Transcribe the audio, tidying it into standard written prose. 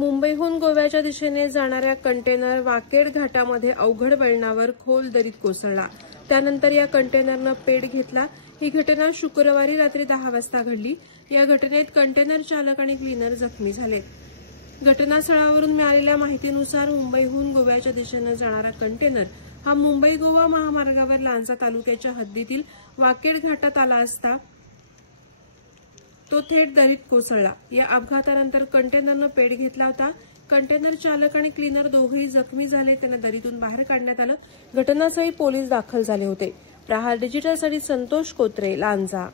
मुंबईहून गोव्याच्या दिशेने जाणाऱ्या कंटेनर वाकेड घाटामध्ये अवघड वळणावर खोल दरीत कोसळला। त्यानंतर या कंटेनरनं पेट घेतला। ही घटना शुक्रवारी रात्री 10 वाजता घडली। या घटनेत कंटेनर चालक आणि क्लीनर जखमी झाले। घटनास्थळावरून मिळालेल्या माहितीनुसार मुंबईहून गोव्याच्या दिशेने जाणारा कंटेनर हा मुंबई गोवा महामार्गावर लांजा तालुक्याच्या हद्दीतील वाकेड घाटात आला असता तो थेट दरीत कोसळला। या अपघातानंतर कंटेनरनं पेट घेतला होता। कंटेनर चालक आणि क्लीनर दोघेही जखमी झाले। त्यांना दरीतून बाहेर काढण्यात आलं। घटनास्थळी पोलीस दाखल झाले होते। प्रहार डिजिटलसाठी संतोष कोत्रे, लांजा।